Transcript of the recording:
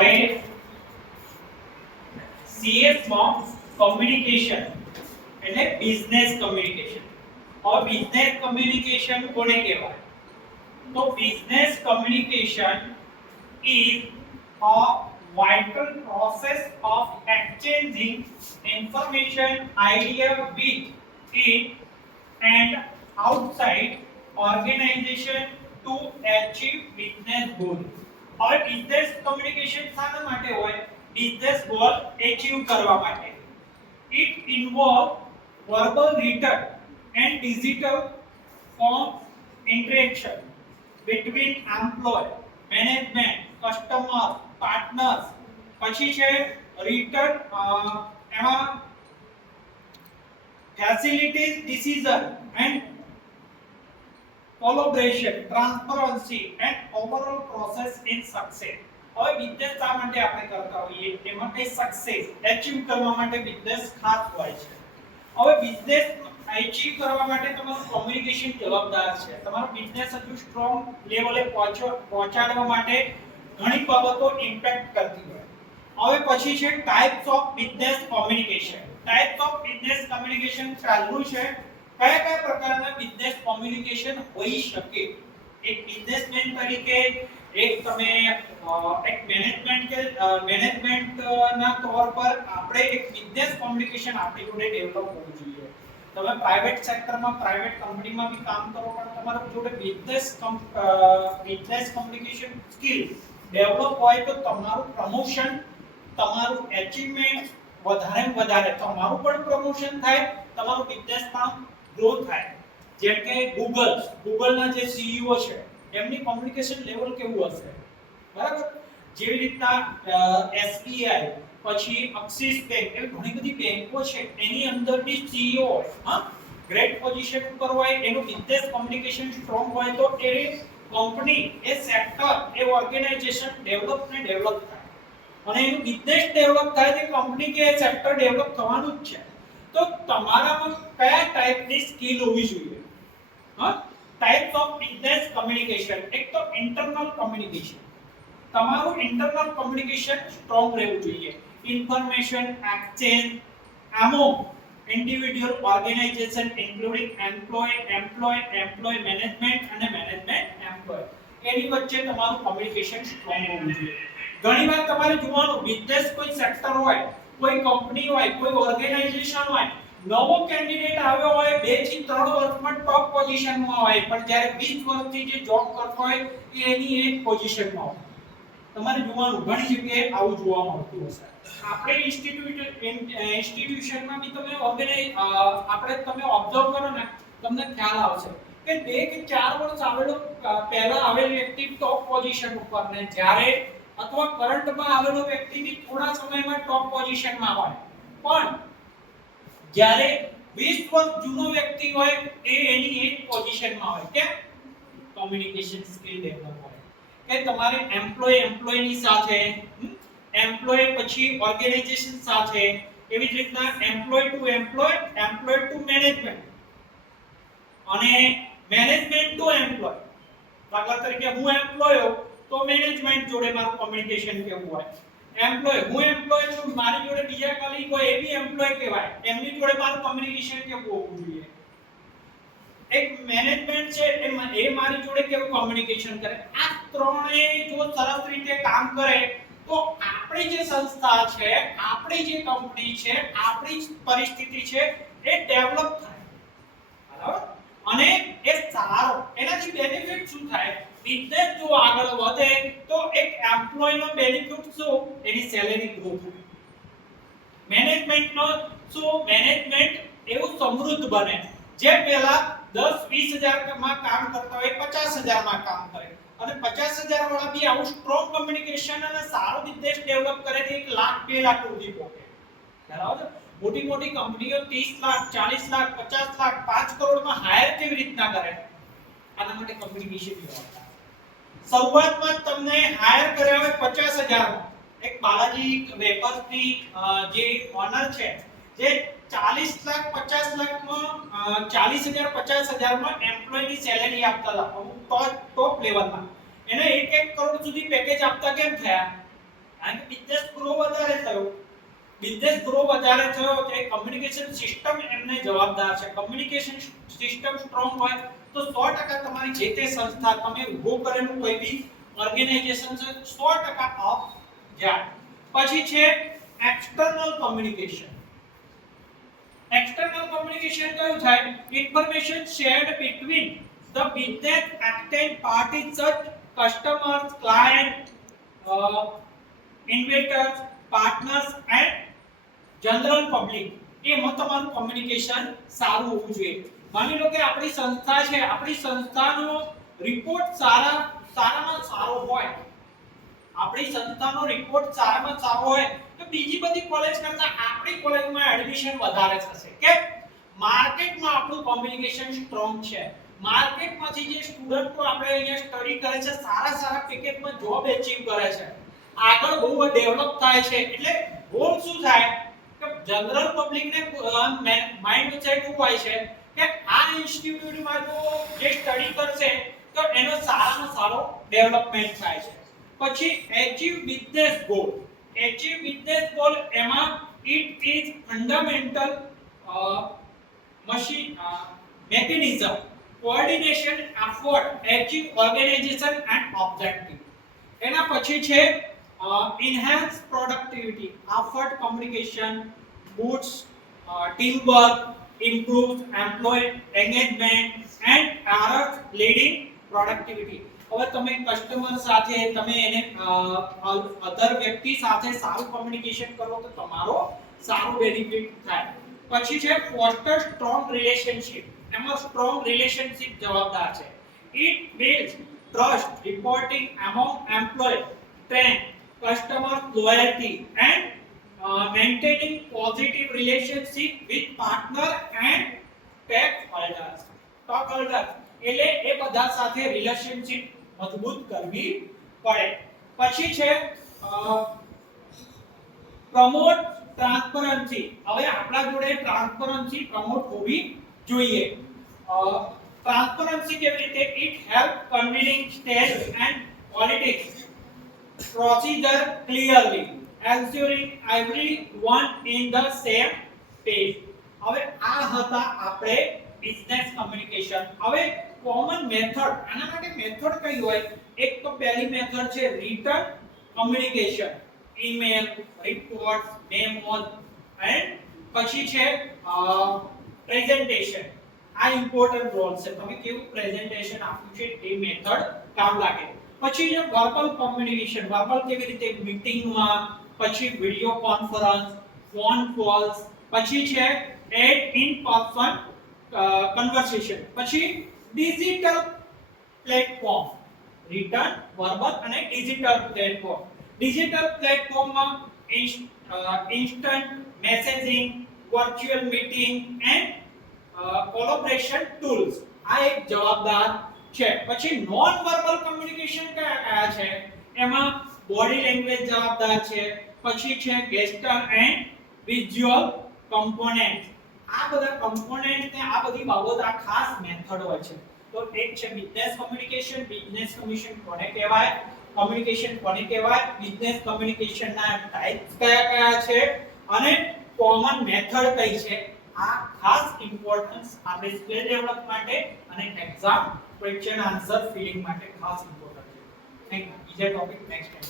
હવે CS માં communication એટલે બિઝનેસ કમ્યુનિકેશન. હવે બિઝનેસ કમ્યુનિકેશન કોને કહેવાય? તો business communication is a vital process of exchanging information, idea within and outside organization to achieve business goal. હવે બિઝનેસ કમ્યુનિકેશન શાના માટે હોય? બિઝનેસ ગોલ અચીવ કરવા માટે. It involves verbal, written and digital form interaction between employee, management, customer, partners. પછી છે written એમાં facilities decision and collaboration, transparency and overall process in success. હવે બિઝનેસ શા માટે આપણે કરતા હોઈએ? એમાં કઈ સક્સેસ અચીવ કરવા માટે બિઝનેસ ખાસ હોય છે. હવે બિઝનેસ અચીવ કરવા માટે તમારું કોમ્યુનિકેશન જવાબદાર છે. તમારો બિઝનેસ હજુ સ્ટ્રોંગ લેવલે પહોંચાડવા માટે ઘણી બાબતો ઇમ્પેક્ટ કરતી હોય. હવે પછી છે types of business communication. Types of business communication ચાલુ છે. કયા કયા પ્રકારના બિઝનેસ કોમ્યુનિકેશન હોઈ શકે? એક બિઝનેસમેન તરીકે, એક તમે એક મેનેજમેન્ટ ના તौर પર આપણે એક બિઝનેસ કોમ્યુનિકેશન આપણી જોડે ડેવલપ હોવું જોઈએ. તમે પ્રાઇવેટ સેક્ટરમાં પ્રાઇવેટ કંપનીમાં બી કામ કરો પણ તમારા જોડે બિઝનેસ કોમ્યુનિકેશન સ્કિલ ડેવલપ હોય તો તમારું પ્રમોશન, તમારું અચીવમેન્ટ વધારે તમારું પણ પ્રમોશન થાય, તમારું બિઝનેસમાં ગ્રો થાય. જેમ કે ગૂગલના જે સીઈઓ છે એમની કોમ્યુનિકેશન લેવલ કેવું હશે? બરાબર. જેવી રીતના એસબીઆઈ, પછી એક્સિસ બેંક, એવી ઘણી બધી બેંકો છે એની અંદર બી સીઈઓ ગ્રેટ પોઝિશન ઉપર હોય, એનું બિઝનેસ કોમ્યુનિકેશન સ્ટ્રોંગ હોય તો એ કંપની, એ સેક્ટર, એ ઓર્ગેનાઇઝેશન ડેવલપ થાય. અને એનું બિઝનેસ ડેવલપ થાય તો કંપની કે સેક્ટર ડેવલપ થવાનું જ છે. તો તમારામાં કયા ટાઈપની સ્કિલ હોવી જોઈએ? Types of business communication. એક તો ઇન્ટરનલ કોમ્યુનિકેશન. તમારું ઇન્ટરનલ કોમ્યુનિકેશન સ્ટ્રોંગ રહેવું જોઈએ. Information exchange among individual organization including employee management અને management employee. એની વચ્ચે તમારું કોમ્યુનિકેશન સ્ટ્રોંગ હોવું જોઈએ. ઘણીવાર તમારે જોવાનું બિઝનેસ કોઈ સેક્ટર હોય, કોઈ કંપની હોય, કોઈ ઓર્ગેનાઇઝેશન હોય, નવો કેન્ડિડેટ આવ્યો હોય 2 થી 3 વર્ષમાં ટોપ પોઝિશનમાં હોય, પણ જ્યારે 20 વર્ષથી જે જોબ કરતો હોય એ એની એક પોઝિશનમાં હોય. તમારે જોવાનું ઘણી જગ્યાએ આવું જોવા મળતું હશે. આપણે ઇન્સ્ટિટ્યુશનમાં બી તમે આપણે તમે ઓબ્ઝર્વ કરો ને તમને ખ્યાલ આવશે કે 2 કે 4 વર્ષ પહેલા આવેલો વ્યક્તિ ટોપ પોઝિશન ઉપર ને જ્યારે અથવા કરંટમાં આવેલો વ્યક્તિ બી થોડા સમયમાં ટોપ પોઝિશનમાં હોય, પણ જ્યારે 20 વર્ષ જૂનો વ્યક્તિ હોય એ એની એક પોઝિશનમાં હોય. કેમ? કોમ્યુનિકેશન સ્કિલ ડેવલપ હોય કે તમારે એમ્પ્લોયની સાથે, એમ્પ્લોય પછી ઓર્ગેનાઇઝેશન સાથે, એવી જ રીતના એમ્પ્લોય ટુ મેનેજમેન્ટ અને મેનેજમેન્ટ ટુ એમ્પ્લોય. દાખલા તરીકે હું એમ્પ્લોય હોઉં તો મેનેજમેન્ટ જોડે મારું કોમ્યુનિકેશન કેવું હોય? હું એમ્પ્લોય છું, મારી જોડે બીજા કલીગ હોય એ બી એમ્પ્લોય કહેવાય, એમની જોડે મારું કોમ્યુનિકેશન કેવું હોવું જોઈએ? એક મેનેજમેન્ટ છે એ મારી જોડે કેવું કોમ્યુનિકેશન કરે? આ ત્રણેય જો સરસ રીતે કામ કરે તો આપણી જે સંસ્થા છે, આપણી જે કંપની છે, આપણી પરિસ્થિતિ છે એ ડેવલપ થાય. બરાબર? અને એ સારો, એનાથી બેનિફિટ શું થાય? બિઝનેસ જો આગળ વધે તો એક એમ્પ્લોયનો બેનિફિટ શું? એની સેલેરી ગ્રો થાય. મેનેજમેન્ટનો શું? મેનેજમેન્ટ એવું સમૃદ્ધ બને જે પહેલા 10-20,000 માં કામ કરતા હોય 50,000 માં કામ કરે, અને 50,000 વાળા બી આવું સ્ટ્રોંગ કોમ્યુનિકેશન અને સારો બિઝનેસ ડેવલપ કરે તો 1 લાખ 2 લાખ સુધી પહોંચે. બરાબર? મોટી કંપનીઓ 30 લાખ 40 લાખ 50 લાખ 5 કરોડમાં હાયર કેવી રીતના કરે? આના માટે કોમ્યુનિકેશન જવાબદાર. શરૂઆતમાં તમને હાયર કર્યા હોય 50,000 માં, એક બાલાજી વેપર્સની જે ઓનર છે જે 40 લાખ 50 લાખમાં 40,000 50,000 માં એમ્પ્લોયની સેલેરી આપતા હતા ટોપ લેવલમાં. એને 1 કરોડ સુધી પેકેજ આપતા કેમ થયા? કારણ કે બિઝનેસ ગ્રો વધારે થયો, બિઝનેસ ગ્રો વધારે થયો કે કમ્યુનિકેશન સિસ્ટમ એમને જવાબદાર છે. કમ્યુનિકેશન સિસ્ટમ સ્ટ્રોંગ હોય તો 100% તમારી જે તે સંસ્થા તમે ઉભો કરેલું કોઈ બી ઓર્ગેનાઇઝેશન છે 100% અપ જાય. પછી છે એક્સટર્નલ કમ્યુનિકેશન. એક્સટર્નલ કમ્યુનિકેશન કયું થાય? Information shared between the business active parties such customers, client, investors, partners and general public. એમાં તમારું કમ્યુનિકેશન સારું હોવું જોઈએ. માની લો કે આપણી સંસ્થા છે, આપણી સંસ્થાનો રિપોર્ટ સારામાં સારો હોય, આપણી સંસ્થાનો રિપોર્ટ સારામાં સારો હોય તો બીજી બધી કોલેજ કરતા આપણી કોલેજમાં એડમિશન વધારે થશે. કે માર્કેટમાં આપણું કમ્યુનિકેશન સ્ટ્રોંગ છે. માર્કેટમાંથી જે સ્ટુડન્ટો આપણે અહીંયા સ્ટડી કરે છે, સારા પેકેજમાં જોબ અચીવ કરે છે, આગળ બહુ ડેવલપ થાય છે. એટલે ગોલ શું થાય કે જનરલ પબ્લિકને માઇન્ડ સેટ એવું હોય છે કે આ ઇન્સ્ટિટ્યૂટમાં જો જે સ્ટડી કરશે તો એનો સારામાં સારો ડેવલપમેન્ટ થાય છે. પછી achieve business goal. achieve business goal એમાં it is fundamental mechanism coordination effort achieve organization and objective. એના પછી છે enhance productivity, effort communication boosts teamwork, improves employee engagement and errors leading productivity. હવે તમે કસ્ટમર સાથે તમે એને અધર વ્યક્તિ સાથે સારું કમ્યુનિકેશન કરો તો તમારો સારો બેનિફિટ થાય. પછી છે ફોસ્ટર સ્ટ્રોંગ રિલેશનશિપ. એમાં સ્ટ્રોંગ રિલેશનશિપ જવાબદાર છે. It builds trust reporting among employee, train customers loyalty and maintaining positive relationship with partner and stakeholders. એટલે એ બધા સાથે રિલેશનશિપ મજબૂત કરવી પડે. પછી છે પ્રમોટ ટ્રાન્સપરન્સી. હવે આપણા જોડે ટ્રાન્સપરન્સી પ્રમોટ હોવી જોઈએ. ટ્રાન્સપરન્સી કેવી રીતે? It help convening state and politics procedure clearly, ensuring everyone in the same page. હવે આ હતા આપણે બિઝનેસ કમ્યુનિકેશન. હવે કોમન મેથડ, આના માટે મેથડ કઈ હોય? એક તો પહેલી મેથડ છે written communication, email, reports, memos and પછી છે પ્રેઝન્ટેશન. આ ઇમ્પોર્ટન્ટ રોલ છે. તમે કેવું પ્રેઝન્ટેશન આપ્યું છે એ મેથડ કામ લાગે. પછી જે વર્બલ કમ્યુનિકેશન, વર્બલ કેવી રીતે? મીટિંગમાં, પછી વિડિયો કોન્ફરન્સ, ફોન કોલ્સ, પછી છે એટ ઇન પર્સન કન્વર્સેશન. પછી ડિજિટલ પ્લેટફોર્મ, રિટન, વર્બલ અને ડિજિટલ પ્લેટફોર્મ. ડિજિટલ પ્લેટફોર્મમાં instant messaging, virtual meeting and collaboration tools આ એક જવાબદાર છે. પછી નોન વર્બલ કમ્યુનિકેશન કયા છે? એમાં બોડી લેંગ્વેજ જવાબદાર છે. પછી છે ગેસ્ચર એન્ડ વિઝ્યુઅલ કમ્પોનેન્ટ. આ બધા કમ્પોનેન્ટ ને આ બધી બાબત આ ખાસ મેથડ હોય છે. તો એક છે બિઝનેસ કમ્યુનિકેશન. બિઝનેસ કમ્યુનિકેશન કોને કહેવાય? કમ્યુનિકેશન કોને કહેવાય? બિઝનેસ કમ્યુનિકેશન ના ટાઇપ્સ કયા છે અને કોમન મેથડ કઈ છે? આ ખાસ ઇમ્પોર્ટન્સ આપણે સ્કિલ ડેવલપ માટે અને એક્ઝામ ક્વેશ્ચન આન્સર ફિલિંગ માટે ખાસ ઇમ્પોર્ટન્ટ છે. Thank you. બીજા ટોપિક નેક્સ્ટ